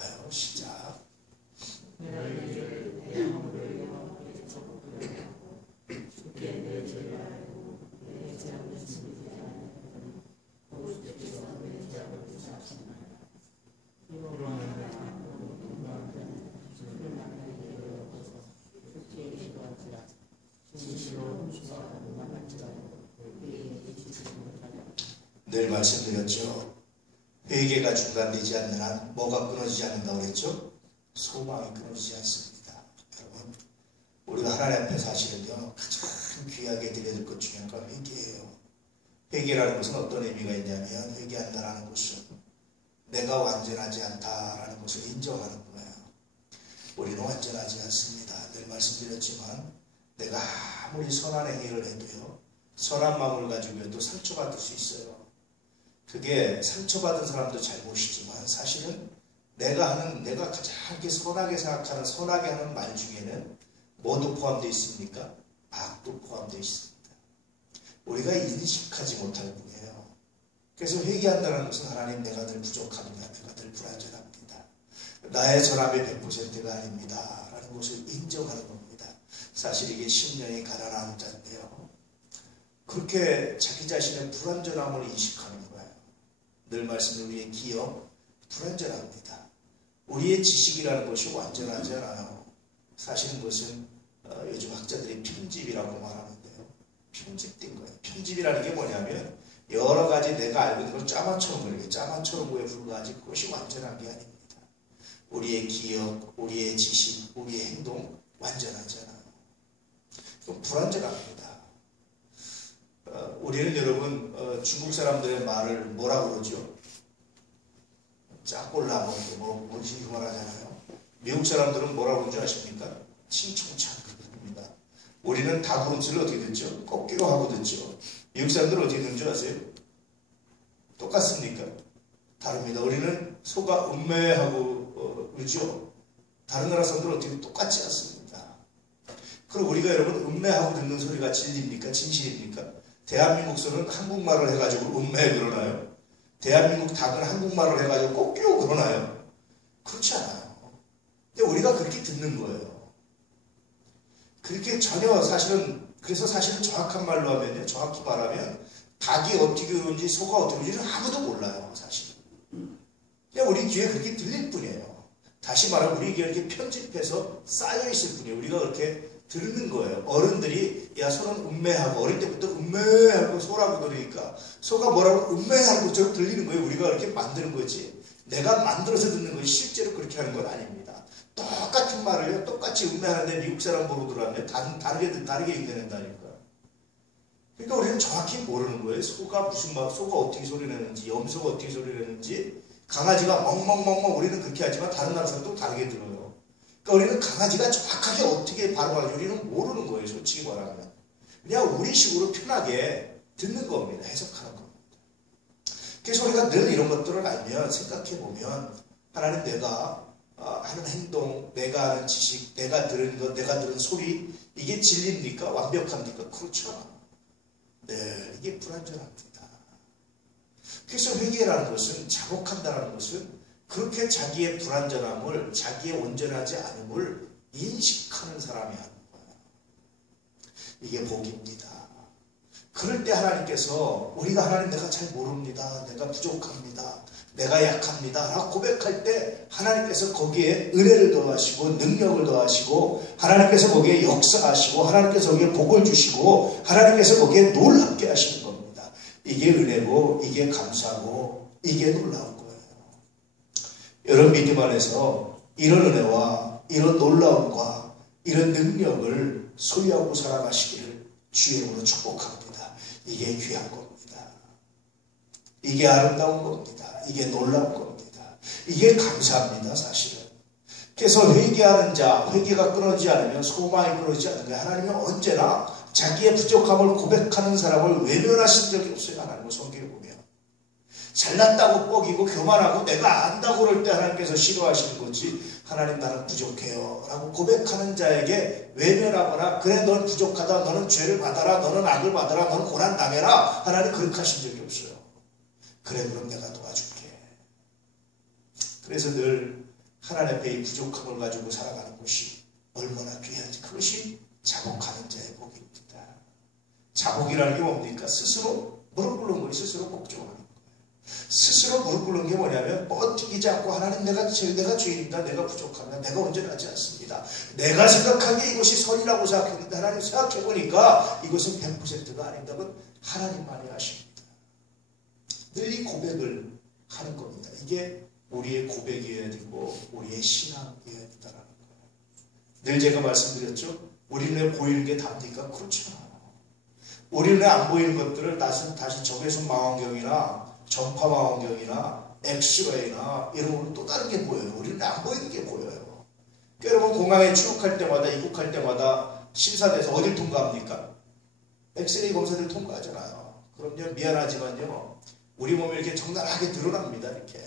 볼까요? 시작. 늘 말씀드렸죠. 회개가 중단되지 않는 한 뭐가 끊어지지 않는다고 그랬죠? 소망이 끊어지지 않습니다. 여러분, 우리가 하나님 앞에 사실은요, 가장 귀하게 드려야 될 것 중에 하나가 회개예요. 회개라는 것은 어떤 의미가 있냐면, 회개한다라는 것은 내가 완전하지 않다라는 것을 인정하는 거예요. 우리는 완전하지 않습니다. 늘 말씀드렸지만 내가 아무리 선한 행위를 해도요, 선한 마음을 가지고 해도 상처받을 수 있어요. 그게 상처받은 사람도 잘못이지만 사실은 내가 가장 선하게 생각하는, 선하게 하는 말 중에는 뭐도 포함되어 있습니까? 악도 포함되어 있습니다. 우리가 인식하지 못할 뿐이에요. 그래서 회개한다는 것은 하나님, 내가 늘 부족합니다. 내가 늘 불완전합니다. 나의 전함이 100%가 아닙니다. 라는 것을 인정하는 겁니다. 사실 이게 심령이 가난한 자인데요, 그렇게 자기 자신의 불완전함을 인식하는 거예요. 늘 말씀드린 우리의 기억, 불완전합니다. 우리의 지식이라는 것이 완전하지 않아요. 사실은 그것은 요즘 학자들이 편집이라고 말하는데요. 편집된 거예요. 편집이라는 게 뭐냐면 여러 가지 내가 알고 있는 걸 짜맞춰놓은 거예요. 짜맞춰놓은 거에 불과하지 그것이 완전한 게 아닙니다. 우리의 기억, 우리의 지식, 우리의 행동 완전하지 않아요. 그럼 불완전합니다. 우리는 여러분 중국 사람들의 말을 뭐라고 그러죠? 짜골라 뭐지 그 말 하잖아요. 미국 사람들은 뭐라고 그러는지 아십니까? 칭총찬 그럽니다. 우리는 다구름치를 어떻게 듣죠? 꺾기로 하고 듣죠. 미국 사람들은 어떻게 듣는 줄 아세요? 똑같습니까? 다릅니다. 우리는 소가 음매하고 그러죠. 다른 나라 사람들은 어떻게 똑같지 않습니다. 그럼 우리가 여러분 음매하고 듣는 소리가 진리입니까? 진실입니까? 대한민국 소는 한국말을 해가지고 음매 그러나요? 대한민국 닭은 한국말을 해가지고 꺾기로 그러나요? 그렇지 않아요. 근데 우리가 그렇게 듣는 거예요. 그렇게 전혀 사실은, 그래서 사실은 정확한 말로 하면요, 정확히 말하면 닭이 어떻게 그런지 소가 어떻게 그런지는 아무도 몰라요. 사실은 그냥 우리 귀에 그렇게 들릴 뿐이에요. 다시 말하면 우리 귀에 이렇게 편집해서 쌓여있을 뿐이에요. 우리가 그렇게 듣는 거예요. 어른들이 야 소는 음매하고, 어릴 때부터 음매하고 소라고 그러니까 소가 뭐라고 음매하는 것처럼 들리는 거예요. 우리가 그렇게 만드는 거지 내가 만들어서 듣는 것이 실제로 그렇게 하는 건 아닙니다. 똑같은 말을요, 똑같이 음매하는데 미국 사람 보고 들어왔는데 다르게 읽는다니까. 그러니까 우리는 정확히 모르는 거예요. 소가 무슨 말, 소가 어떻게 소리 내는지, 염소가 어떻게 소리 내는지, 강아지가 멍멍멍멍 우리는 그렇게 하지만 다른 나라 사람도 다르게 들어요. 그러니까 우리는 강아지가 정확하게 어떻게 발음하는지 우리는 모르는 거예요. 솔직히 말하면 그냥 우리 식으로 편하게 듣는 겁니다. 해석하는 겁니다. 그래서 우리가 늘 이런 것들을 알면, 생각해보면 하나님, 내가 하는 행동, 내가 하는 지식, 내가 들은 것, 내가 들은 소리, 이게 진리입니까? 완벽합니까? 그렇죠. 네, 이게 불완전합니다. 그래서 회개라는 것은, 자복한다는 것은 그렇게 자기의 불완전함을, 자기의 온전하지 않음을 인식하는 사람이 하는 거예요. 이게 복입니다. 그럴 때 하나님께서, 우리가 하나님 내가 잘 모릅니다, 내가 부족합니다, 내가 약합니다 라고 고백할 때 하나님께서 거기에 은혜를 더하시고 능력을 더하시고, 하나님께서 거기에 역사하시고, 하나님께서 거기에 복을 주시고, 하나님께서 거기에 놀랍게 하시는 겁니다. 이게 은혜고, 이게 감사고, 이게 놀라운 거예요. 여러분 믿음 안에서 이런 은혜와 이런 놀라움과 이런 능력을 소유하고 살아가시기를 주의 이름으로 축복합니다. 이게 귀한 겁니다. 이게 아름다운 겁니다. 이게 놀라운 겁니다. 이게 감사합니다. 사실은. 그래서 회개하는 자, 회개가 끊어지지 않으면, 소망이 끊어지지 않는 거예요. 하나님은 언제나 자기의 부족함을 고백하는 사람을 외면하신 적이 없어요. 하나님은 성경에 보면. 잘났다고 뻐기고 교만하고 내가 안다고 그럴 때 하나님께서 싫어하시는 거지, 하나님 나는 부족해요 라고 고백하는 자에게 외면하거나 그래 넌 부족하다, 너는 죄를 받아라, 너는 악을 받아라, 너는 고난당해라, 하나님 그렇게 하신 적이 없어요. 그래 그럼 내가 도와줄게. 그래서 늘 하나님 앞에 이 부족함을 가지고 살아가는 것이 얼마나 귀한지. 그것이 자복하는 자의 복입니다. 자복이라는 게 뭡니까? 스스로 무릎 꿇는 거니 스스로 복종하는 거예요. 스스로 무릎 꿇는 게 뭐냐면 뻗튀기지 않고 하나님 내가 죄인입니다. 내가 부족합니다. 내가 온전하지 않습니다. 내가 생각하기에 이것이 선이라고 생각했는데 하나님 생각해보니까 이것은 100%가 아닙니다. 그건 하나님만이 아십니다. 늘 이 고백을 하는 겁니다. 이게 우리의 고백이어야 되고 우리의 신앙이어야 된다는 거예요. 늘 제가 말씀드렸죠. 우리는 보이는 게 답니까? 그렇지 않아요. 우리는 안 보이는 것들을 다시 적외선 망원경이나 전파 망원경이나 엑스레이나 이런 걸로 또 다른 게 보여요. 우리는 안 보이는 게 보여요. 그러니까 여러분 공항에 출국할 때마다 입국할 때마다 심사돼서 어딜 통과합니까? 엑스레이 검사를 통과하잖아요. 그럼요 미안하지만요 우리 몸이 이렇게 적나라하게 드러납니다. 이렇게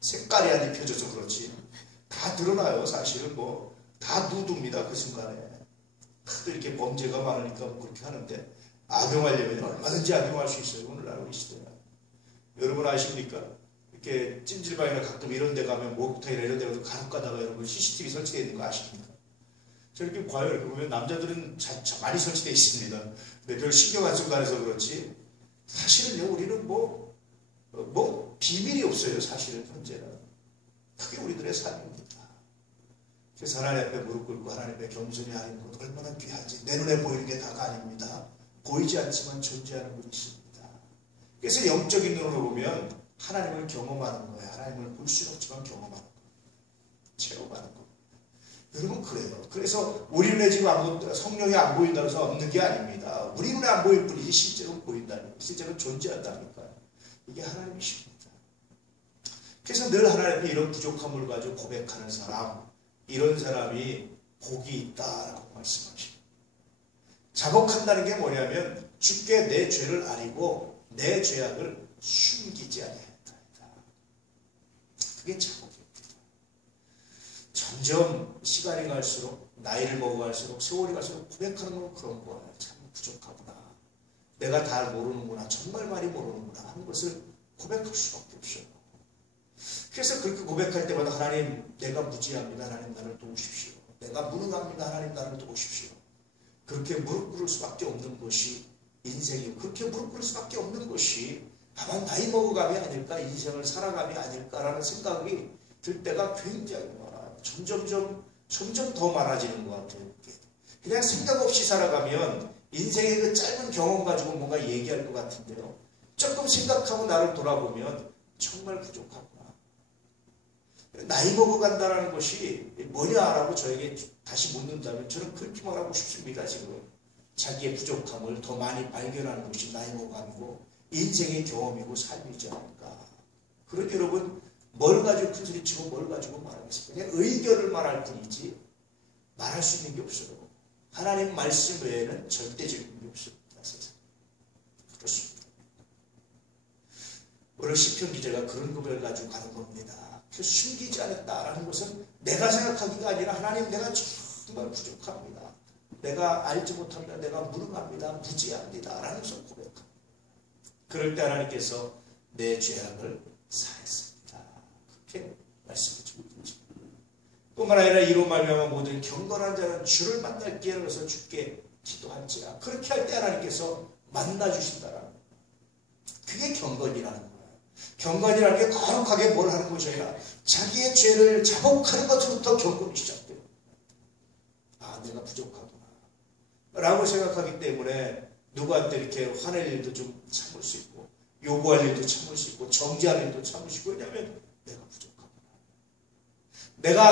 색깔이 안 입혀져서 그렇지 다 드러나요. 사실은 뭐 다 누드입니다. 그 순간에 또 이렇게 범죄가 많으니까 그렇게 하는데 악용하려면 얼마든지 악용할 수 있어요. 오늘날 우리 시대에. 여러분 아십니까? 이렇게 찜질방이나 가끔 이런 데 가면 목욕탕이나 이런 데 가서 간혹 가다가 여러분 CCTV 설치되어 있는 거 아십니까? 저렇게 봐요. 이렇게 보면 남자들은 많이 설치되어 있습니다. 근데 별 신경 안 쓰고 다녀서 그렇지 사실은요 우리는 뭐 비밀이 없어요. 사실은 현재는. 그게 우리들의 삶입니다. 그래서 하나님 앞에 무릎 꿇고 하나님 앞에 겸손히 하는 것 얼마나 귀하지. 내 눈에 보이는 게 다가 아닙니다. 보이지 않지만 존재하는 분이 있습니다. 그래서 영적인 눈으로 보면 하나님을 경험하는 거예요. 하나님을 볼 수는 없지만 경험하는 거예요. 체험하는 거예요. 여러분 그래요. 그래서 우리 눈에 지금 성령이 안 보인다고 해서 없는 게 아닙니다. 우리 눈에 안 보일 뿐이지 실제로 보인다는 실제로 존재한다니까요. 이게 하나님이십니다. 그래서 늘 하나님 앞에 이런 부족함을 가지고 고백하는 사람 이런 사람이 복이 있다라고 말씀하십니다. 자복한다는 게 뭐냐면 주께 내 죄를 아니고 내 죄악을 숨기지 아니하였다. 그게 자복입니다. 점점 시간이 갈수록 나이를 먹어갈수록 세월이 갈수록 고백하는 건 그런 거예요. 참 부족하구나. 내가 다 모르는구나. 정말 많이 모르는구나 하는 것을 고백할 수밖에 없어요. 그래서 그렇게 고백할 때마다 하나님 내가 무지합니다. 하나님 나를 도우십시오. 내가 무능합니다. 하나님 나를 도우십시오. 그렇게 무릎 꿇을 수밖에 없는 것이 인생이고 그렇게 무릎 꿇을 수밖에 없는 것이 아마 나이 먹어감이 아닐까 인생을 살아감이 아닐까라는 생각이 들 때가 굉장히 많아요. 점점 더 많아지는 것 같아요. 그냥 생각 없이 살아가면 인생의 그 짧은 경험 가지고 뭔가 얘기할 것 같은데요. 조금 생각하고 나를 돌아보면 정말 부족하구나. 나이 먹어간다는 것이 뭐냐라고 저에게 다시 묻는다면 저는 그렇게 말하고 싶습니다. 지금 자기의 부족함을 더 많이 발견하는 것이 나이 먹어가고 인생의 경험이고 삶이지 않을까. 그러니 여러분 뭘 가지고 큰 소리치고 뭘 가지고 말하겠습니까? 그냥 의견을 말할 뿐이지 말할 수 있는 게 없어요. 하나님 말씀 외에는 절대적인 게 없습니다. 세상에. 그렇습니다. 오늘 시편 기자가 그런 고백을 가지고 가는 겁니다. 숨기지 않았다라는 것은 내가 생각하기가 아니라 하나님 내가 정말 부족합니다. 내가 알지 못합니다. 내가 무능합니다. 무지합니다. 라는 것을 고백합니다. 그럴 때 하나님께서 내 죄악을 사했습니다. 그렇게 말씀해 주고 있습니다. 뿐만 아니라 이로 말미암아 모든 경건한 자는 주를 만날 기회를 얻어서 주께 기도할지라. 그렇게 할 때 하나님께서 만나주신다라는 거예요. 그게 경건이라는 거예요. 경건이라는 게 거룩하게 뭘 하는 것이 아니라 자기의 죄를 자복하는 것부터 경건이 시작돼요. 아 내가 부족하구나 라고 생각하기 때문에 누구한테 이렇게 화낼 일도 좀 참을 수 있고 요구할 일도 참을 수 있고 정지할 일도 참을 수 있고 왜냐하면 내가 부족하구나.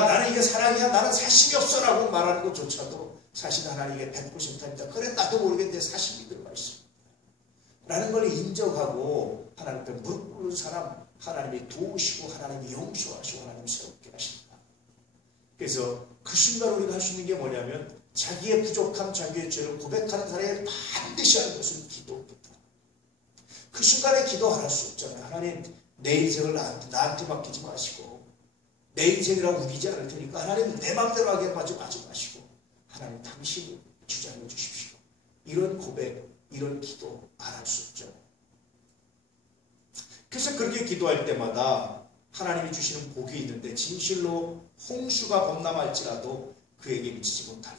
나는 이게 사랑이야 나는 사심이 없어 라고 말하는 것조차도 사실 하나님의 100%입니다. 그래 나도 모르겠는데 사심이 들어가 있습니다. 라는 걸 인정하고 하나님 앞에 무릎 꿇는 사람 하나님이 도우시고 하나님이 용서하시고 하나님이 새롭게 하신다. 그래서 그 순간 우리가 할 수 있는 게 뭐냐면 자기의 부족함 자기의 죄를 고백하는 사람이 반드시 하는 것은 기도입니다. 그 순간에 기도 안 할 수 없잖아요. 하나님 내 인생을 나한테 맡기지 마시고 내 인생이라고 우기지 않을 테니까 하나님 내 맘대로 하게 하지 마시고 하나님 당신이 주장해 주십시오. 이런 고백 이런 기도 안 할 수 없죠. 그래서 그렇게 기도할 때마다 하나님이 주시는 복이 있는데 진실로 홍수가 범람할지라도 그에게 미치지 못합니다.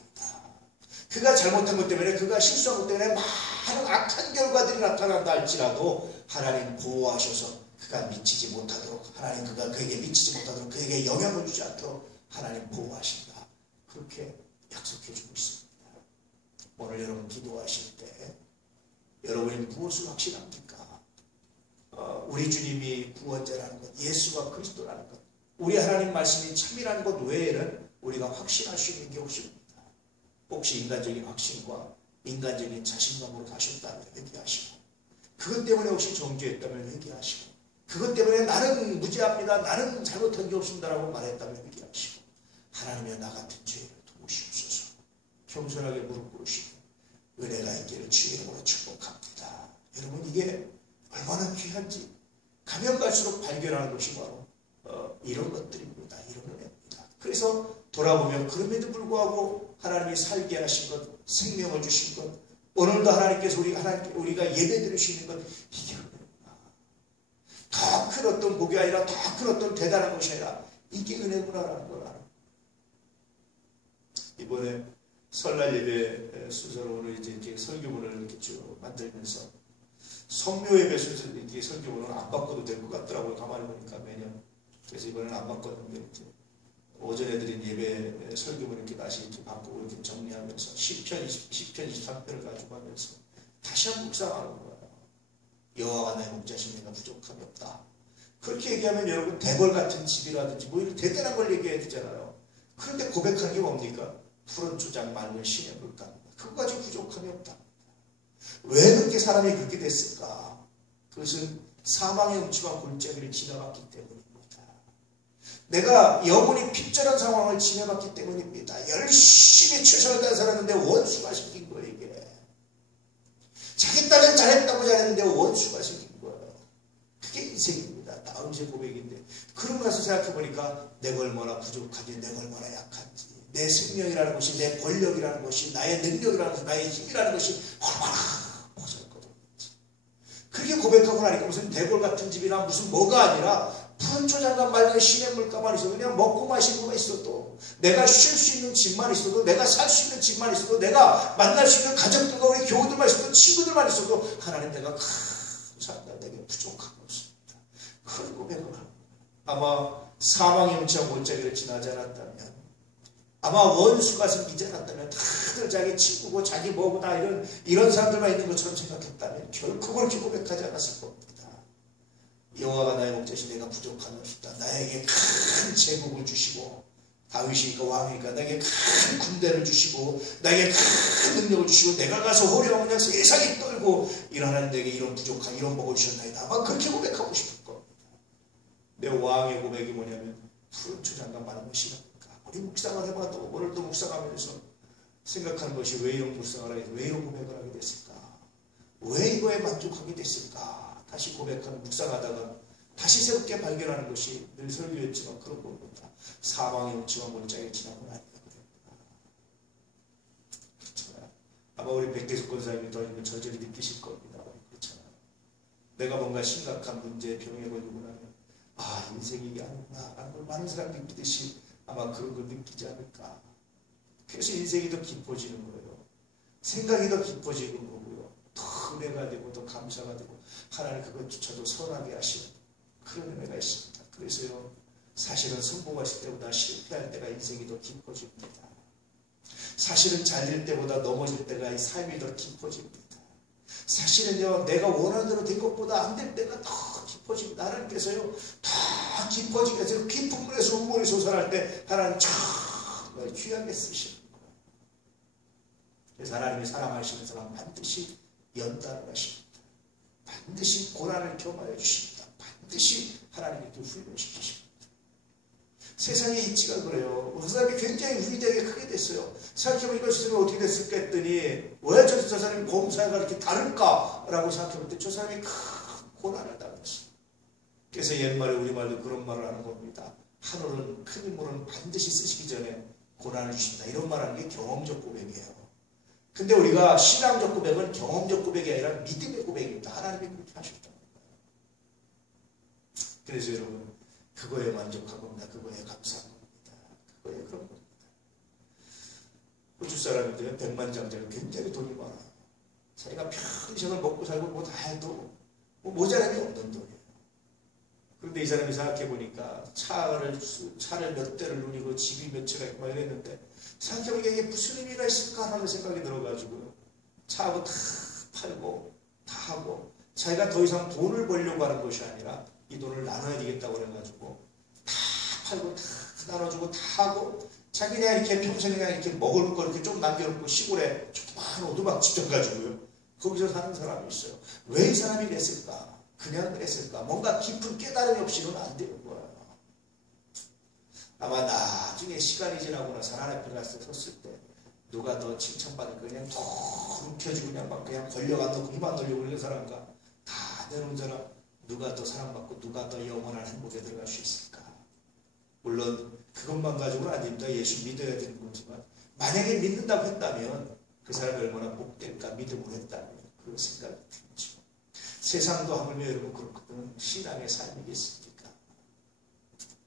그가 잘못한 것 때문에, 그가 실수한 것 때문에 많은 악한 결과들이 나타난다 할지라도 하나님 보호하셔서 그가 미치지 못하도록, 하나님 그에게 미치지 못하도록, 그에게 영향을 주지 않도록 하나님 보호하신다. 그렇게 약속해 주고 있습니다. 오늘 여러분 기도하실 때 여러분이 무엇을 확신합니까? 우리 주님이 구원자라는 것, 예수가 그리스도라는 것, 우리 하나님 말씀이 참이라는 것 외에는 우리가 확신할 수 있는 게 없습니다. 혹시 인간적인 확신과 인간적인 자신감으로 가셨다면 회개하시고, 그것 때문에 혹시 정죄했다면 회개하시고, 그것 때문에 나는 무죄합니다, 나는 잘못한 게 없습니다라고 말했다면 회개하시고, 하나님이여 나 같은 죄를 도우시옵소서. 겸손하게 무릎 꿇으시고 은혜가 있기를 주의 이름으로 축복합니다. 여러분, 이게 얼마나 귀한지 가면 갈수록 발견하는 것이 바로 이런 것들입니다. 이런 은혜입니다. 그래서 돌아보면 그럼에도 불구하고 하나님이 살게 하신 것, 생명을 주신 것, 오늘도 하나님께서 우리가 예배드릴 수 있는 것, 이게 은혜구나. 더 큰 어떤 복이 아니라, 더 큰 어떤 대단한 것이 아니라 이게 은혜구나라는 걸 알아. 이번에 설날 예배 순서로 오늘 이제 설교문을 이렇게 쭉 만들면서 성묘 예배 순서 이렇게 설교문을 안 바꿔도 될 것 같더라고요. 가만히 보니까 매년. 그래서 이번에는 안 바꿨는데 이제 오전에 드린 예배 설교문 이렇게 다시 이렇게 바꾸고 이렇게 정리하면서 10편 23편을 가지고 하면서 다시 한번 묵상하는 거예요. 여호와가 나의 목자신 내가 부족함이 없다. 그렇게 얘기하면 여러분 대벌 같은 집이라든지 뭐 이런 대단한 걸 얘기해야 되잖아요. 그런데 고백하는 게 뭡니까? 푸른 초장 맑은 시냇 물가. 그거 가지고 부족함이 없다. 왜 그렇게 사람이 그렇게 됐을까? 그것은 사망의 음침한 골짜기를 지나갔기 때문입니다. 내가 영혼이 핍절한 상황을 지나갔기 때문입니다. 열심히 최선을 다해 살았는데 원수가 시킨 거예요. 이게 자기 딸은 잘했다고 잘했는데 원수가 시킨 거예요. 그게 인생입니다. 다음 제 고백인데, 그러고 나서 생각해보니까 내가 얼마나 부족하지, 내가 얼마나 약한지, 내 생명이라는 것이, 내 권력이라는 것이, 나의 능력이라는 것이, 나의 힘이라는 것이 얼마나 보잘것없는지. 그렇게 고백하고 나니까 무슨 대골 같은 집이나 무슨 뭐가 아니라 푸른 초장과 맑은 시냇 물가만 있어도, 그냥 먹고 마시는 것만 있어도, 내가 쉴 수 있는 집만 있어도, 내가 살 수 있는 집만 있어도, 내가 만날 수 있는 가족들과 우리 교우들만 있어도, 친구들만 있어도 하나님 내가 감사합니다. 내게 부족한 거 없습니다. 그런 고백을 합니다. 아마 사망의 음침한 골짜기를 지나지 않았다면, 아마 원수가 생기지 않았다면, 다들 자기 친구고 자기 뭐고 다 이런 사람들만 있는 것처럼 생각했다면 결코 그렇게 고백하지 않았을 겁니다. 여호와가 나의 목자신 내가 부족함이 없다. 나에게 큰 제국을 주시고, 다윗이니까 왕이니까 나에게 큰 군대를 주시고, 나에게 큰 능력을 주시고, 내가 가서 호령하면 그냥 세상이 떨고, 하나님 내게 이런 부족한 이런 복을 주셨나이다. 아마 그렇게 고백하고 싶을 겁니다. 내 왕의 고백이 뭐냐면 푸른 초장과 맑은 시냇물가. 우리 묵상을 해봐도 오늘도 묵상하면서 생각하는 것이, 왜 이런 묵상을 하게, 왜 이런 고백을 하게 됐을까? 왜 이거에 만족하게 됐을까? 다시 고백하는, 묵상하다가 다시 새롭게 발견하는 것이 늘 설교였지만 그런 겁니다. 사망의 음침한 골짜기를 지나고 나니까 그랬구나. 그렇잖아요. 아마 우리 백대숙 권사님이 더 이거 절절히 느끼실 겁니다. 그렇잖아요. 내가 뭔가 심각한 문제, 병에 걸리고 나면 인생이 이게 아니구나 라는 걸 많은 사람들이 느끼듯이 아마 그런 걸 느끼지 않을까. 그래서 인생이 더 깊어지는 거예요. 생각이 더 깊어지는 거고요. 더 은혜가 되고 더 감사가 되고, 하나님 그것조차도 선하게 하시는 그런 은혜가 있습니다. 그래서요, 사실은 성공하실 때보다 실패할 때가 인생이 더 깊어집니다. 사실은 잘될 때보다 넘어질 때가 삶이 더 깊어집니다. 사실은요, 내가 원하는 대로 된 것보다 안 될 때가 더 깊어집니다. 하나님께서요, 더 깊어지게 해서 깊은 물에서 우물에 솟아날 때 하나님 정말 귀하게 쓰시는 거예요. 그래서 하나님이 사랑하시는 사람 반드시 연단을 하십니다. 반드시 고난을 경험하여 주십니다. 반드시 하나님께 훈련시키십니다. 세상의 이치가 그래요. 그 사람이 굉장히 위대하게 크게 됐어요. 생각해보니까 저 사람이 어떻게 됐을까 했더니, 왜 저 사람이 공사가 이렇게 다를까? 라고 생각해볼 때 저 사람이 큰 고난을 당했어요. 그래서 옛말에 우리말도 그런 말을 하는 겁니다. 하늘은, 큰 인물은 반드시 쓰시기 전에 고난을 주신다. 이런 말하는 게 경험적 고백이에요. 근데 우리가 신앙적 고백은 경험적 고백이 아니라 믿음의 고백입니다. 하나님이 그렇게 하셨다는 거예요. 그래서 여러분, 그거에 만족하겁니다. 그거에 감사합니다. 그거에 그런 겁니다. 호주 사람인데 백만장자가 굉장히 돈이 많아요. 자기가 평생을 먹고 살고 뭐 다 해도 뭐 모자람이 없는 돈이에요. 그런데 이 사람이 생각해보니까 차를 몇 대를 누리고 집이 몇 채가 있고 막 이랬는데 생각해보니까 이게 무슨 의미가 있을까 하는 생각이 들어가지고 차하고 다 팔고 다 하고 자기가 더 이상 돈을 벌려고 하는 것이 아니라 이 돈을 나눠야 되겠다고 그래가지고 다 팔고 다 나눠주고 다 하고 자기 그냥 이렇게 평생 그냥 이렇게 먹을 거 이렇게 좀 남겨놓고 시골에 조그마한 오두막 집 져가지고요. 거기서 사는 사람이 있어요. 왜 이 사람이 그랬을까? 그냥 그랬을까? 뭔가 깊은 깨달음이 없이는 안 되는 거예요. 아마 나중에 시간이 지나고 나서 하나님 앞에 가서 섰을 때 누가 더 칭찬받을 거 그냥 툭 켜지고 그냥 막 그냥 걸려가도 그만 놀려고 그러는 사람과 다 내놓은 사람 누가 더 사랑받고 누가 더 영원한 행복에 들어갈 수 있을까? 물론 그것만 가지고는 아닙니다. 예수 믿어야 되는 거지만 만약에 믿는다고 했다면 그 사람이 얼마나 복될까 믿음으로 했다면 그 생각이 들죠. 세상도 하물며 여러분 그렇거든 신앙의 삶이겠습니까?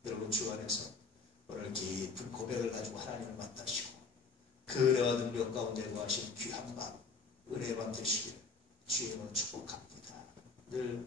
여러분 주 안에서 오늘 깊은 고백을 가지고 하나님을 만나시고 그 은혜와 능력 가운데 거하신 귀한 밤 은혜의 밤 되시길 주의 이름으로 축복합니다. 늘